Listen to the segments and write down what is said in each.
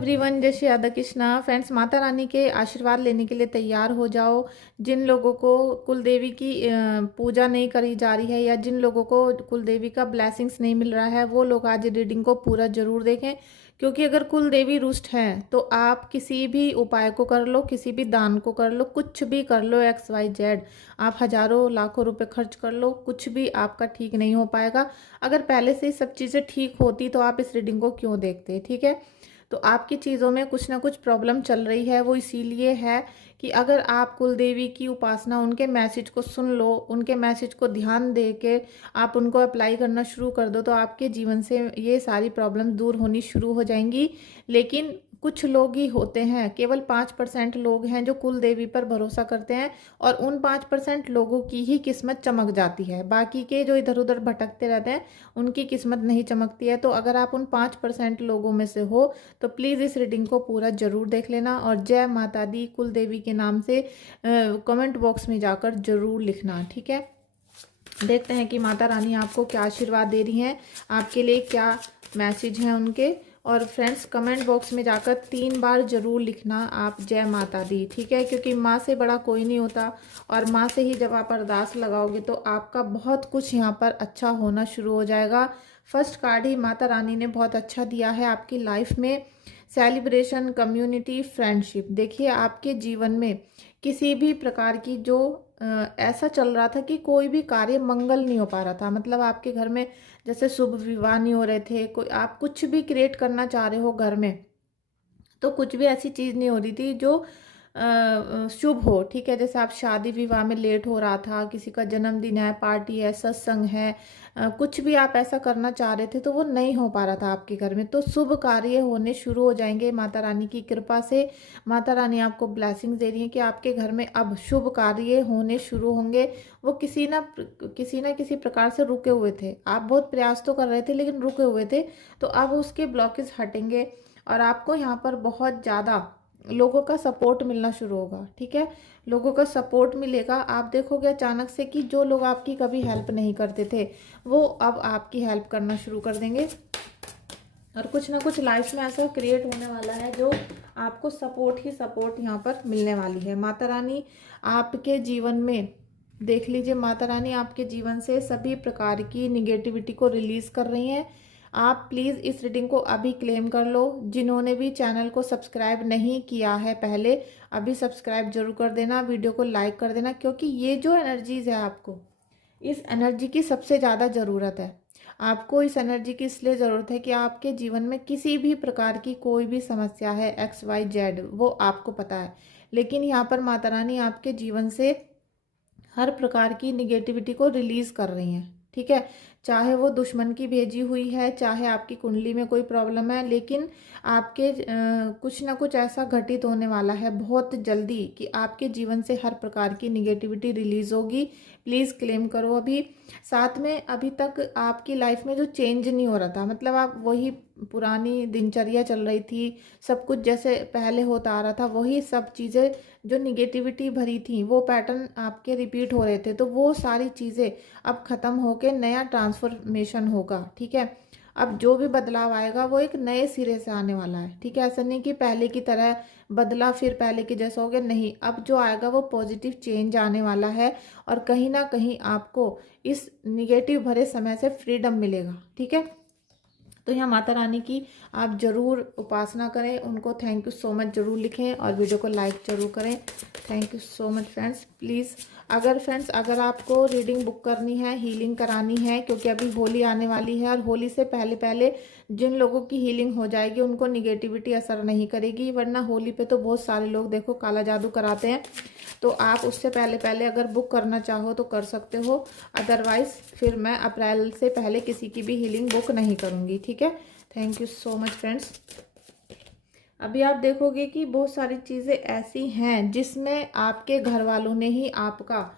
Everyone, जय Shri Radha Krishna. Friends, Mata Rani के आशीर्वाद लेने के लिए तैयार हो जाओ। जिन लोगों को कुल देवी की पूजा नहीं करी जा रही है या जिन लोगों को कुल देवी का ब्लेसिंग्स नहीं मिल रहा है, वो लोग आज रीडिंग को पूरा जरूर देखें। क्योंकि अगर कुल देवी रुष्ट है तो आप किसी भी उपाय को कर लो, किसी भी दान को कर लो, कुछ भी कर लो, XYZ, आप हजारों लाखों रुपए खर्च कर लो, कुछ भी आपका ठीक नहीं हो पाएगा। अगर पहले से ही सब चीज़ें ठीक होती तो आप इस रीडिंग को क्यों देखते? ठीक है, तो आपकी चीज़ों में कुछ ना कुछ प्रॉब्लम चल रही है। वो इसीलिए है कि अगर आप कुल देवी की उपासना, उनके मैसेज को सुन लो, उनके मैसेज को ध्यान दे के आप उनको अप्लाई करना शुरू कर दो, तो आपके जीवन से ये सारी प्रॉब्लम दूर होनी शुरू हो जाएंगी। लेकिन कुछ लोग ही होते हैं, केवल 5% लोग हैं जो कुल देवी पर भरोसा करते हैं, और उन 5% लोगों की ही किस्मत चमक जाती है। बाकी के जो इधर उधर भटकते रहते हैं उनकी किस्मत नहीं चमकती है। तो अगर आप उन 5% लोगों में से हो तो प्लीज़ इस रीडिंग को पूरा ज़रूर देख लेना, और जय माता दी कुल देवी के नाम से कमेंट बॉक्स में जाकर ज़रूर लिखना। ठीक है, देखते हैं कि माता रानी आपको क्या आशीर्वाद दे रही हैं, आपके लिए क्या मैसेज हैं उनके। और फ्रेंड्स, कमेंट बॉक्स में जाकर 3 बार ज़रूर लिखना आप जय माता दी। ठीक है, क्योंकि माँ से बड़ा कोई नहीं होता, और माँ से ही जब आप अरदास लगाओगे तो आपका बहुत कुछ यहाँ पर अच्छा होना शुरू हो जाएगा। फर्स्ट कार्ड ही माता रानी ने बहुत अच्छा दिया है आपकी लाइफ में। Celebration, community, friendship. देखिए, आपके जीवन में किसी भी प्रकार की जो ऐसा चल रहा था कि कोई भी कार्य मंगल नहीं हो पा रहा था, मतलब आपके घर में जैसे शुभ विवाह नहीं हो रहे थे, कोई आप कुछ भी क्रिएट करना चाह रहे हो घर में, तो कुछ भी ऐसी चीज़ नहीं हो रही थी जो शुभ हो। ठीक है, जैसे आप शादी विवाह में लेट हो रहा था, किसी का जन्मदिन है, पार्टी है, सत्संग है, कुछ भी आप ऐसा करना चाह रहे थे तो वो नहीं हो पा रहा था आपके घर में, तो शुभ कार्य होने शुरू हो जाएंगे माता रानी की कृपा से। माता रानी आपको ब्लेसिंग्स दे रही है कि आपके घर में अब शुभ कार्य होने शुरू होंगे। वो किसी ना किसी प्रकार से रुके हुए थे, आप बहुत प्रयास तो कर रहे थे लेकिन रुके हुए थे, तो अब उसके ब्लॉकेज हटेंगे और आपको यहाँ पर बहुत ज़्यादा लोगों का सपोर्ट मिलना शुरू होगा। ठीक है, लोगों का सपोर्ट मिलेगा। आप देखोगे अचानक से कि जो लोग आपकी कभी हेल्प नहीं करते थे वो अब आपकी हेल्प करना शुरू कर देंगे, और कुछ ना कुछ लाइफ में ऐसा क्रिएट होने वाला है जो आपको सपोर्ट ही सपोर्ट यहाँ पर मिलने वाली है। माता रानी आपके जीवन में, देख लीजिए, माता रानी आपके जीवन से सभी प्रकार की निगेटिविटी को रिलीज कर रही हैं। आप प्लीज़ इस रीडिंग को अभी क्लेम कर लो। जिन्होंने भी चैनल को सब्सक्राइब नहीं किया है पहले, अभी सब्सक्राइब जरूर कर देना, वीडियो को लाइक कर देना, क्योंकि ये जो एनर्जीज है आपको इस एनर्जी की सबसे ज़्यादा ज़रूरत है। आपको इस एनर्जी की इसलिए ज़रूरत है कि आपके जीवन में किसी भी प्रकार की कोई भी समस्या है, XYZ, वो आपको पता है, लेकिन यहाँ पर माता रानी आपके जीवन से हर प्रकार की निगेटिविटी को रिलीज कर रही हैं। ठीक है, चाहे वो दुश्मन की भेजी हुई है, चाहे आपकी कुंडली में कोई प्रॉब्लम है, लेकिन आपके कुछ ना कुछ ऐसा घटित होने वाला है बहुत जल्दी कि आपके जीवन से हर प्रकार की निगेटिविटी रिलीज होगी। प्लीज़ क्लेम करो अभी। साथ में अभी तक आपकी लाइफ में जो चेंज नहीं हो रहा था, मतलब आप वही पुरानी दिनचर्या चल रही थी, सब कुछ जैसे पहले होता आ रहा था, वही सब चीज़ें जो निगेटिविटी भरी थी वो पैटर्न आपके रिपीट हो रहे थे, तो वो सारी चीज़ें अब ख़त्म होके नया ट्रांसफॉर्मेशन होगा। ठीक है, अब जो भी बदलाव आएगा वो एक नए सिरे से आने वाला है। ठीक है, ऐसा नहीं कि पहले की तरह बदला फिर पहले के जैसा हो गया, नहीं, अब जो आएगा वो पॉजिटिव चेंज आने वाला है, और कहीं ना कहीं आपको इस निगेटिव भरे समय से फ्रीडम मिलेगा। ठीक है, तो यहाँ माता रानी की आप जरूर उपासना करें, उनको थैंक यू सो मच जरूर लिखें, और वीडियो को लाइक जरूर करें। Thank you so much friends. Please अगर आपको रीडिंग बुक करनी है, हीलिंग करानी है, क्योंकि अभी होली आने वाली है, और होली से पहले पहले जिन लोगों की हीलिंग हो जाएगी उनको निगेटिविटी असर नहीं करेगी, वरना होली पे तो बहुत सारे लोग देखो काला जादू कराते हैं, तो आप उससे पहले पहले अगर बुक करना चाहो तो कर सकते हो। अदरवाइज फिर मैं अप्रैल से पहले किसी की भी हीलिंग बुक नहीं करूँगी। ठीक है, thank you so much friends. अभी आप देखोगे कि बहुत सारी चीज़ें ऐसी हैं जिसमें आपके घर वालों ने ही आपका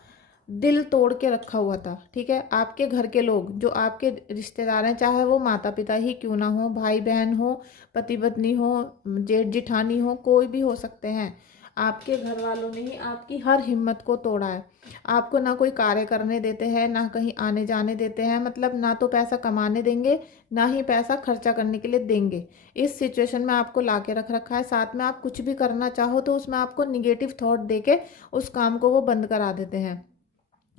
दिल तोड़ के रखा हुआ था। ठीक है, आपके घर के लोग जो आपके रिश्तेदार हैं, चाहे वो माता पिता ही क्यों ना हो, भाई बहन हो, पति पत्नी हो, जेठ जिठानी हो, कोई भी हो सकते हैं, आपके घर वालों ने ही आपकी हर हिम्मत को तोड़ा है। आपको ना कोई कार्य करने देते हैं, ना कहीं आने जाने देते हैं, मतलब ना तो पैसा कमाने देंगे, ना ही पैसा खर्चा करने के लिए देंगे। इस सिचुएशन में आपको ला के रख रखा है। साथ में आप कुछ भी करना चाहो तो उसमें आपको निगेटिव थॉट देके उस काम को वो बंद करा देते हैं,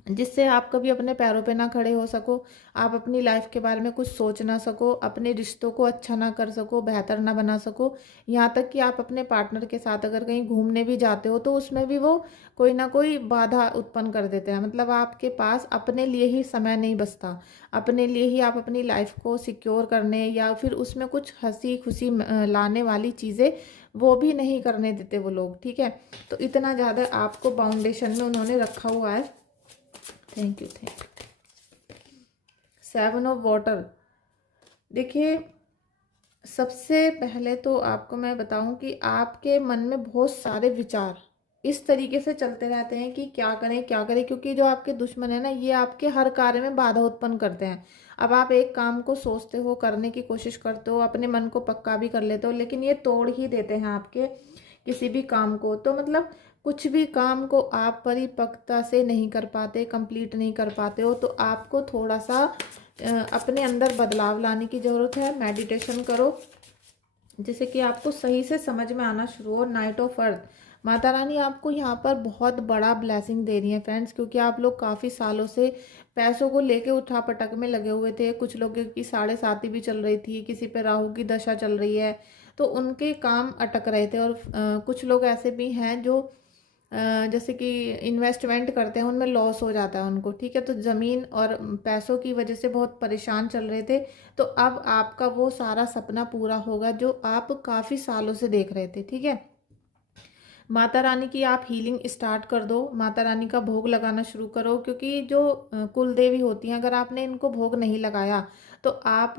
जिससे आप कभी अपने पैरों पे ना खड़े हो सको, आप अपनी लाइफ के बारे में कुछ सोच ना सको, अपने रिश्तों को अच्छा ना कर सको, बेहतर ना बना सको। यहाँ तक कि आप अपने पार्टनर के साथ अगर कहीं घूमने भी जाते हो तो उसमें भी वो कोई ना कोई बाधा उत्पन्न कर देते हैं। मतलब आपके पास अपने लिए ही समय नहीं बचता, अपने लिए ही आप अपनी लाइफ को सिक्योर करने या फिर उसमें कुछ हंसी खुशी लाने वाली चीज़ें वो भी नहीं करने देते वो लोग, ठीक है। तो इतना ज़्यादा आपको बाउंडेशन में उन्होंने रखा हुआ है। Thank you, thank you. 7 of water. देखिए, सबसे पहले तो आपको मैं बताऊं कि आपके मन में बहुत सारे विचार इस तरीके से चलते रहते हैं कि क्या करें क्या करें, क्योंकि जो आपके दुश्मन है ना, ये आपके हर कार्य में बाधा उत्पन्न करते हैं। अब आप एक काम को सोचते हो, करने की कोशिश करते हो, अपने मन को पक्का भी कर लेते हो, लेकिन ये तोड़ ही देते हैं आपके किसी भी काम को। तो मतलब कुछ भी काम को आप परिपक्वता से नहीं कर पाते, कंप्लीट नहीं कर पाते हो, तो आपको थोड़ा सा अपने अंदर बदलाव लाने की ज़रूरत है। मेडिटेशन करो जिससे कि आपको सही से समझ में आना शुरू हो। Night of earth, Mata Rani आपको यहाँ पर बहुत बड़ा ब्लेसिंग दे रही है फ्रेंड्स, क्योंकि आप लोग काफ़ी सालों से पैसों को लेके उठापटक में लगे हुए थे। कुछ लोगों की 7.5 भी चल रही थी, किसी पे राहु की दशा चल रही है, तो उनके काम अटक रहे थे। और कुछ लोग ऐसे भी हैं जो जैसे कि इन्वेस्टमेंट करते हैं, उनमें लॉस हो जाता है उनको, ठीक है। तो ज़मीन और पैसों की वजह से बहुत परेशान चल रहे थे। तो अब आपका वो सारा सपना पूरा होगा जो आप काफ़ी सालों से देख रहे थे, ठीक है। माता रानी की आप हीलिंग स्टार्ट कर दो, माता रानी का भोग लगाना शुरू करो, क्योंकि जो कुल देवी होती हैं, अगर आपने इनको भोग नहीं लगाया तो आप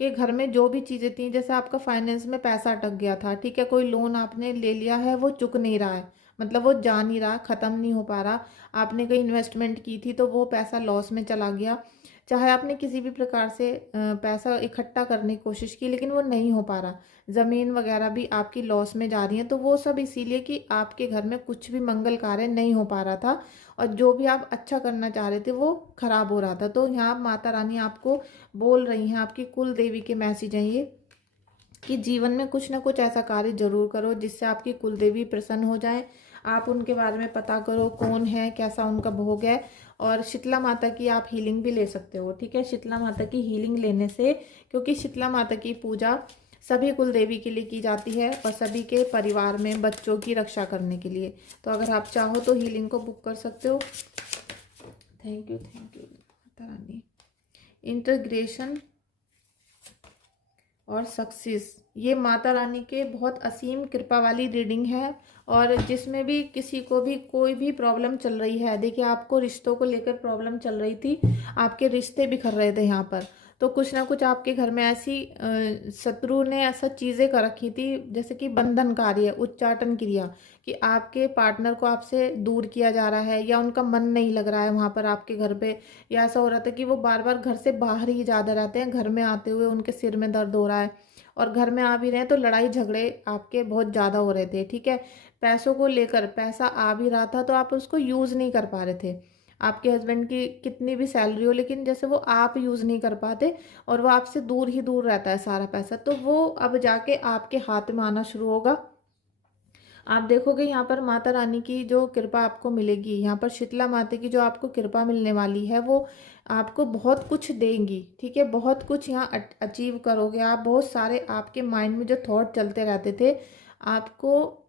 के घर में जो भी चीज़ें थी, जैसे आपका फाइनेंस में पैसा अटक गया था, ठीक है, कोई लोन आपने ले लिया है, वो चुक नहीं रहा है, मतलब वो जा नहीं रहा, ख़त्म नहीं हो पा रहा। आपने कोई इन्वेस्टमेंट की थी तो वो पैसा लॉस में चला गया। चाहे आपने किसी भी प्रकार से पैसा इकट्ठा करने की कोशिश की, लेकिन वो नहीं हो पा रहा। ज़मीन वगैरह भी आपकी लॉस में जा रही है, तो वो सब इसीलिए कि आपके घर में कुछ भी मंगल कार्य नहीं हो पा रहा था, और जो भी आप अच्छा करना चाह रहे थे वो खराब हो रहा था। तो यहाँ माता रानी आपको बोल रही हैं, आपकी कुल देवी के मैसेज हैं ये, कि जीवन में कुछ ना कुछ ऐसा कार्य जरूर करो जिससे आपकी कुल देवी प्रसन्न हो जाए। आप उनके बारे में पता करो, कौन है, कैसा उनका भोग है। और शीतला माता की आप हीलिंग भी ले सकते हो, ठीक है। शीतला माता की हीलिंग लेने से, क्योंकि शीतला माता की पूजा सभी कुल देवी के लिए की जाती है और सभी के परिवार में बच्चों की रक्षा करने के लिए। तो अगर आप चाहो तो हीलिंग को बुक कर सकते हो। Thank you Mata Rani. Integration और सक्सेस, ये माता रानी के बहुत असीम कृपा वाली रीडिंग है, और जिसमें भी किसी को भी कोई भी प्रॉब्लम चल रही है। देखिए, आपको रिश्तों को लेकर प्रॉब्लम चल रही थी, आपके रिश्ते बिखर रहे थे यहाँ पर, तो कुछ ना कुछ आपके घर में ऐसी शत्रु ने ऐसा चीज़ें कर रखी थी, जैसे कि बंधन कार्य, उच्चाटन क्रिया, कि आपके पार्टनर को आपसे दूर किया जा रहा है, या उनका मन नहीं लग रहा है वहाँ पर आपके घर पे, या ऐसा हो रहा था कि वो बार बार घर से बाहर ही ज़्यादा रहते हैं, घर में आते हुए उनके सिर में दर्द हो रहा है, और घर में आ भी रहे हैं तो लड़ाई झगड़े आपके बहुत ज़्यादा हो रहे थे, ठीक है। पैसों को लेकर, पैसा आ भी रहा था तो आप उसको यूज़ नहीं कर पा रहे थे। आपके हस्बैंड की कितनी भी सैलरी हो, लेकिन जैसे वो आप यूज़ नहीं कर पाते, और वो आपसे दूर ही दूर रहता है सारा पैसा, तो वो अब जाके आपके हाथ में आना शुरू होगा। आप देखोगे यहाँ पर माता रानी की जो कृपा आपको मिलेगी, यहाँ पर शीतला माता की जो आपको कृपा मिलने वाली है, वो आपको बहुत कुछ देंगी, ठीक है। बहुत कुछ यहाँ अचीव करोगे आप। बहुत सारे आपके माइंड में जो थॉट चलते रहते थे, आपको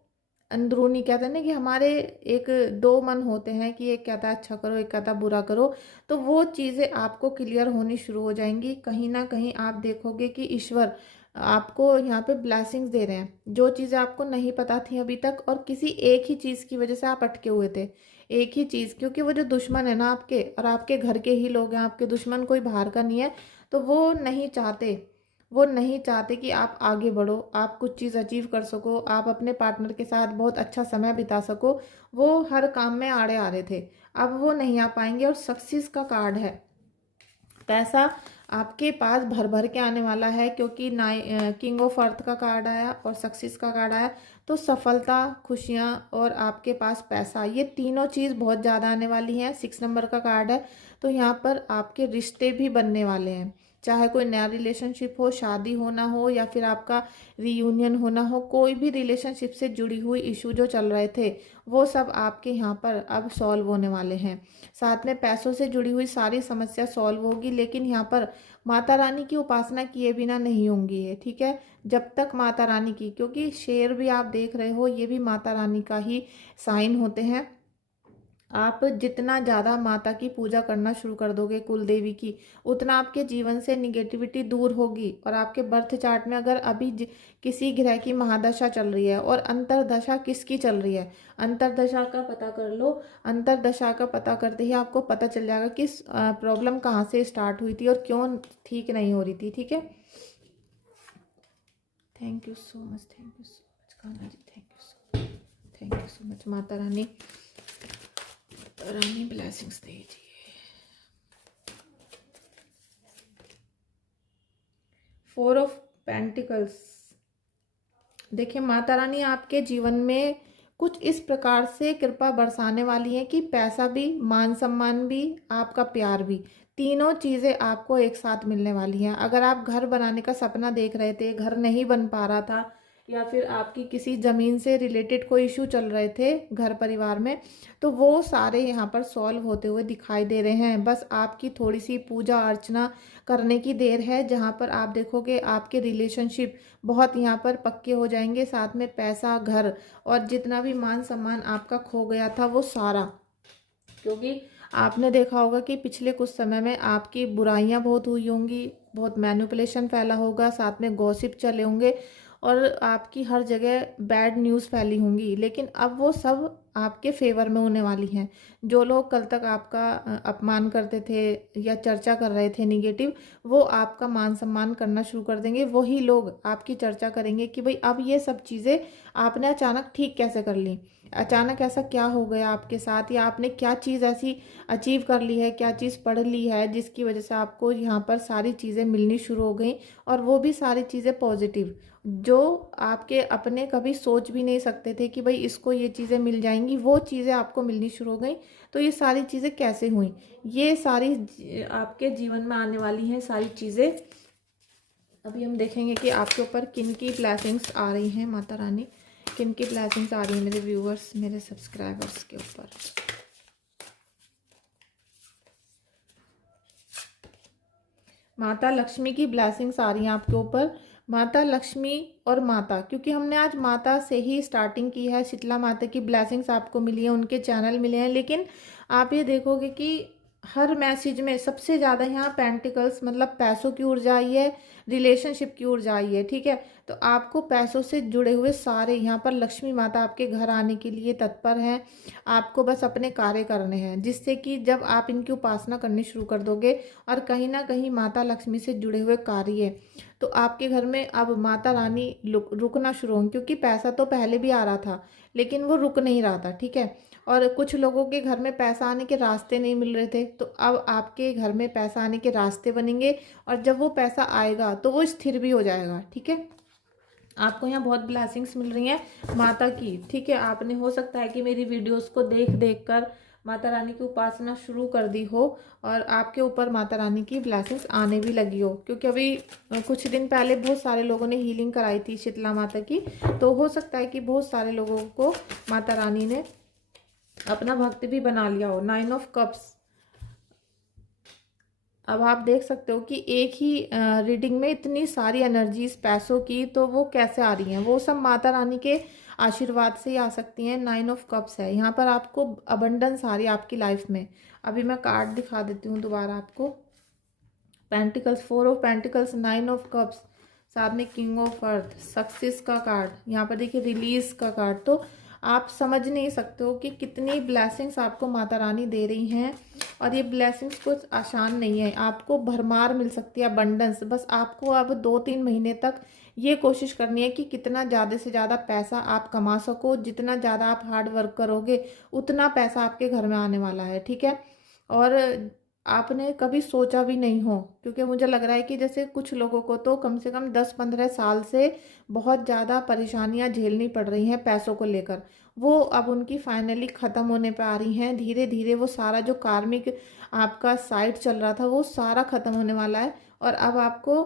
अंदरूनी, कहते हैं ना कि हमारे एक दो मन होते हैं, कि एक कहता है अच्छा करो, एक कहता है बुरा करो, तो वो चीज़ें आपको क्लियर होनी शुरू हो जाएंगी। कहीं ना कहीं आप देखोगे कि ईश्वर आपको यहाँ पे ब्लेसिंग्स दे रहे हैं, जो चीज़ें आपको नहीं पता थी अभी तक, और किसी एक ही चीज़ की वजह से आप अटके हुए थे। एक ही चीज़, क्योंकि वो जो दुश्मन है ना आपके, और आपके घर के ही लोग हैं, आपके दुश्मन कोई बाहर का नहीं है, तो वो नहीं चाहते कि आप आगे बढ़ो, आप कुछ चीज़ अचीव कर सको, आप अपने पार्टनर के साथ बहुत अच्छा समय बिता सको। वो हर काम में आड़े आ रहे थे, अब वो नहीं आ पाएंगे। और सक्सेस का कार्ड है, पैसा आपके पास भर भर के आने वाला है, क्योंकि किंग ऑफ अर्थ का कार्ड आया और सक्सेस का कार्ड आया। तो सफलता, खुशियाँ और आपके पास पैसा, ये तीनों चीज़ बहुत ज़्यादा आने वाली हैं। 6 नंबर का कार्ड है, तो यहाँ पर आपके रिश्ते भी बनने वाले हैं। चाहे कोई नया रिलेशनशिप हो, शादी होना हो, या फिर आपका रीयूनियन होना हो, कोई भी रिलेशनशिप से जुड़ी हुई इशू जो चल रहे थे वो सब आपके यहाँ पर अब सॉल्व होने वाले हैं। साथ में पैसों से जुड़ी हुई सारी समस्या सॉल्व होगी, लेकिन यहाँ पर माता रानी की उपासना किए बिना नहीं होंगी ये, ठीक है। जब तक माता रानी की, क्योंकि शेर भी आप देख रहे हो ये भी माता रानी का ही साइन होते हैं। आप जितना ज़्यादा माता की पूजा करना शुरू कर दोगे, कुल देवी की, उतना आपके जीवन से निगेटिविटी दूर होगी। और आपके बर्थ चार्ट में अगर अभी किसी ग्रह की महादशा चल रही है और अंतरदशा किसकी चल रही है, अंतरदशा का पता कर लो। अंतरदशा का पता करते ही आपको पता चल जाएगा कि प्रॉब्लम कहाँ से स्टार्ट हुई थी और क्यों ठीक नहीं हो रही थी, ठीक है। Thank you so much, thank you so much Kanha ji, thank you so much. Mata Rani blessings दीजिए। 4 ऑफ पेंटिकल्स, देखिए माता रानी आपके जीवन में कुछ इस प्रकार से कृपा बरसाने वाली है कि पैसा भी, मान सम्मान भी, आपका प्यार भी, तीनों चीज़ें आपको एक साथ मिलने वाली हैं। अगर आप घर बनाने का सपना देख रहे थे, घर नहीं बन पा रहा था, या फिर आपकी किसी ज़मीन से रिलेटेड कोई इशू चल रहे थे घर परिवार में, तो वो सारे यहाँ पर सॉल्व होते हुए दिखाई दे रहे हैं। बस आपकी थोड़ी सी पूजा अर्चना करने की देर है, जहाँ पर आप देखोगे आपके रिलेशनशिप बहुत यहाँ पर पक्के हो जाएंगे। साथ में पैसा, घर और जितना भी मान सम्मान आपका खो गया था वो सारा, क्योंकि आपने देखा होगा कि पिछले कुछ समय में आपकी बुराइयां बहुत हुई होंगी, बहुत मैनिपुलेशन फैला होगा, साथ में गॉसिप चले होंगे और आपकी हर जगह बैड न्यूज़ फैली होंगी। लेकिन अब वो सब आपके फेवर में होने वाली हैं। जो लोग कल तक आपका अपमान करते थे या चर्चा कर रहे थे निगेटिव, वो आपका मान सम्मान करना शुरू कर देंगे। वही लोग आपकी चर्चा करेंगे कि भाई अब ये सब चीज़ें आपने अचानक ठीक कैसे कर ली, अचानक ऐसा क्या हो गया आपके साथ, या आपने क्या चीज़ ऐसी अचीव कर ली है, क्या चीज़ पढ़ ली है जिसकी वजह से आपको यहाँ पर सारी चीज़ें मिलनी शुरू हो गई। और वो भी सारी चीज़ें पॉजिटिव, जो आपके अपने कभी सोच भी नहीं सकते थे कि भाई इसको ये चीज़ें मिल जाएंगी, वो चीज़ें आपको मिलनी शुरू हो गई। तो ये सारी चीज़ें कैसे हुई, ये सारी आपके जीवन में आने वाली हैं सारी चीज़ें। अभी हम देखेंगे कि आपके ऊपर किन की ब्लेसिंग्स आ रही हैं, माता रानी किन की ब्लेसिंग्स आ रही हैं मेरे व्यूअर्स, मेरे सब्सक्राइबर्स के ऊपर। माता लक्ष्मी की ब्लेसिंग्स आ रही हैं आपके ऊपर। माता लक्ष्मी और माता, क्योंकि हमने आज माता से ही स्टार्टिंग की है, शीतला माता की ब्लेसिंग्स आपको मिली है, उनके चैनल मिले हैं। लेकिन आप ये देखोगे कि हर मैसेज में सबसे ज़्यादा यहाँ पेंटिकल्स मतलब पैसों की ऊर्जा आई है, रिलेशनशिप की ऊर्जा आई है, ठीक है। तो आपको पैसों से जुड़े हुए सारे यहाँ पर लक्ष्मी माता आपके घर आने के लिए तत्पर हैं। आपको बस अपने कार्य करने हैं, जिससे कि जब आप इनकी उपासना करनी शुरू कर दोगे और कहीं ना कहीं माता लक्ष्मी से जुड़े हुए कार्य, तो आपके घर में अब माता रानी रुकना शुरू होंगी। क्योंकि पैसा तो पहले भी आ रहा था लेकिन वो रुक नहीं रहा था, ठीक है। और कुछ लोगों के घर में पैसा आने के रास्ते नहीं मिल रहे थे, तो अब आपके घर में पैसा आने के रास्ते बनेंगे। और जब वो पैसा आएगा तो वो स्थिर भी हो जाएगा, ठीक है। आपको यहाँ बहुत ब्लेसिंग्स मिल रही हैं माता की, ठीक है। आपने हो सकता है कि मेरी वीडियोस को देख देख कर माता रानी की उपासना शुरू कर दी हो और आपके ऊपर माता रानी की ब्लेसिंग्स आने भी लगी हो। क्योंकि अभी कुछ दिन पहले बहुत सारे लोगों ने हीलिंग कराई थी शीतला माता की, तो हो सकता है कि बहुत सारे लोगों को माता रानी ने अपना भक्त भी बना लिया हो। 9 ऑफ कप्स, अब आप देख सकते हो कि एक ही रीडिंग में इतनी सारी एनर्जीज पैसों की, तो वो कैसे आ रही हैं, वो सब माता रानी के आशीर्वाद से ही आ सकती हैं। 9 ऑफ कप्स है यहाँ पर, आपको अबंडेंस आ रही है आपकी लाइफ में। अभी मैं कार्ड दिखा देती हूँ दोबारा आपको। Pentacles, 4 of pentacles, 9 of cups, साथ में किंग ऑफ अर्थ, सक्सेस का कार्ड, यहाँ पर देखिए रिलीज का कार्ड। तो आप समझ नहीं सकते हो कि कितनी ब्लेसिंग्स आपको माता रानी दे रही हैं। और ये ब्लेसिंग्स कुछ आसान नहीं है, आपको भरमार मिल सकती है, अबंडेंस। बस आपको अब 2-3 महीने तक ये कोशिश करनी है कि कितना ज़्यादा से ज़्यादा पैसा आप कमा सको। जितना ज़्यादा आप हार्ड वर्क करोगे उतना पैसा आपके घर में आने वाला है, ठीक है। और आपने कभी सोचा भी नहीं हो। क्योंकि मुझे लग रहा है कि जैसे कुछ लोगों को तो कम से कम 10-15 साल से बहुत ज़्यादा परेशानियां झेलनी पड़ रही हैं पैसों को लेकर, वो अब उनकी फाइनली ख़त्म होने पे आ रही हैं। धीरे धीरे वो सारा जो कार्मिक आपका साइड चल रहा था वो सारा ख़त्म होने वाला है, और अब आपको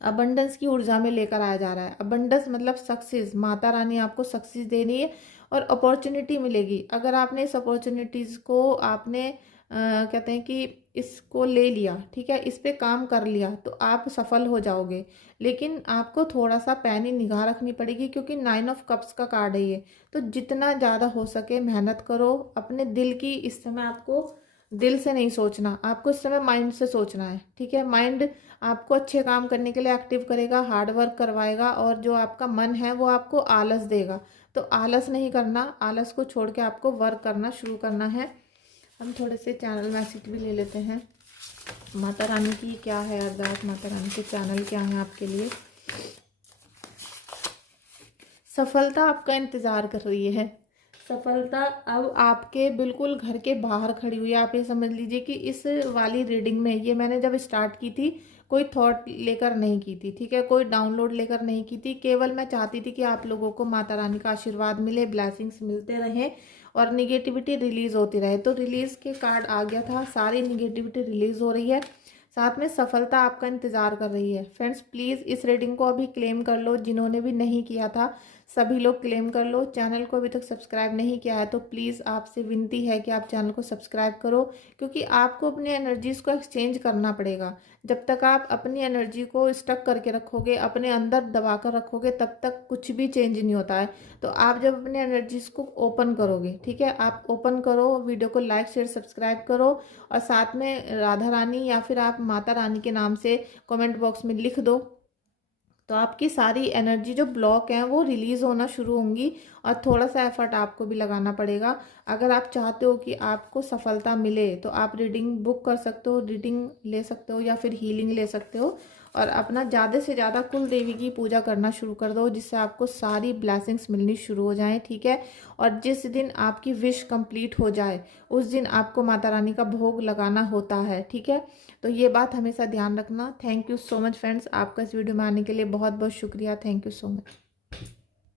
अबंडेंस की ऊर्जा में लेकर आया जा रहा है। अबंडेंस मतलब सक्सेस, माता रानी आपको सक्सेस दे रही है और अपॉर्चुनिटी मिलेगी। अगर आपने इस अपॉर्चुनिटीज़ को आपने कहते हैं कि इसको ले लिया, ठीक है, इस पे काम कर लिया, तो आप सफल हो जाओगे। लेकिन आपको थोड़ा सा पैनी निगाह रखनी पड़ेगी, क्योंकि 9 ऑफ कप्स का कार्ड है ये। तो जितना ज़्यादा हो सके मेहनत करो अपने दिल की। इस समय आपको दिल से नहीं सोचना, आपको इस समय माइंड से सोचना है, ठीक है। माइंड आपको अच्छे काम करने के लिए एक्टिव करेगा, हार्ड वर्क करवाएगा, और जो आपका मन है वो आपको आलस देगा। तो आलस नहीं करना, आलस को छोड़ के आपको वर्क करना शुरू करना है। हम थोड़े से चैनल मैसेज भी ले लेते हैं। माता रानी की क्या है अरदास, माता रानी के चैनल क्या है आपके लिए। सफलता आपका इंतज़ार कर रही है। सफलता अब आपके बिल्कुल घर के बाहर खड़ी हुई है। आप ये समझ लीजिए कि इस वाली रीडिंग में, ये मैंने जब स्टार्ट की थी कोई थॉट लेकर नहीं की थी, ठीक है, कोई डाउनलोड लेकर नहीं की थी। केवल मैं चाहती थी कि आप लोगों को माता रानी का आशीर्वाद मिले, ब्लेसिंग्स मिलते रहें और निगेटिविटी रिलीज होती रहे। तो रिलीज के कार्ड आ गया था, सारी निगेटिविटी रिलीज हो रही है, साथ में सफलता आपका इंतजार कर रही है। फ्रेंड्स प्लीज़ इस रीडिंग को अभी क्लेम कर लो, जिन्होंने भी नहीं किया था सभी लोग क्लेम कर लो। चैनल को अभी तक सब्सक्राइब नहीं किया है तो प्लीज़ आपसे विनती है कि आप चैनल को सब्सक्राइब करो, क्योंकि आपको अपनी एनर्जीज़ को एक्सचेंज करना पड़ेगा। जब तक आप अपनी एनर्जी को स्टक करके रखोगे, अपने अंदर दबा कर रखोगे, तब तक कुछ भी चेंज नहीं होता है। तो आप जब अपने एनर्जीज़ को ओपन करोगे, ठीक है, आप ओपन करो, वीडियो को लाइक शेयर सब्सक्राइब करो, और साथ में राधा रानी या फिर आप माता रानी के नाम से कमेंट बॉक्स में लिख दो, तो आपकी सारी एनर्जी जो ब्लॉक हैं वो रिलीज़ होना शुरू होंगी। और थोड़ा सा एफर्ट आपको भी लगाना पड़ेगा। अगर आप चाहते हो कि आपको सफलता मिले तो आप रीडिंग बुक कर सकते हो, रीडिंग ले सकते हो, या फिर हीलिंग ले सकते हो, और अपना ज़्यादा से ज़्यादा कुल देवी की पूजा करना शुरू कर दो, जिससे आपको सारी ब्लेसिंग्स मिलनी शुरू हो जाएं, ठीक है। और जिस दिन आपकी विश कंप्लीट हो जाए उस दिन आपको माता रानी का भोग लगाना होता है, ठीक है। तो ये बात हमेशा ध्यान रखना। Thank you so much friends, आपका इस वीडियो में आने के लिए बहुत बहुत शुक्रिया। Thank you so much.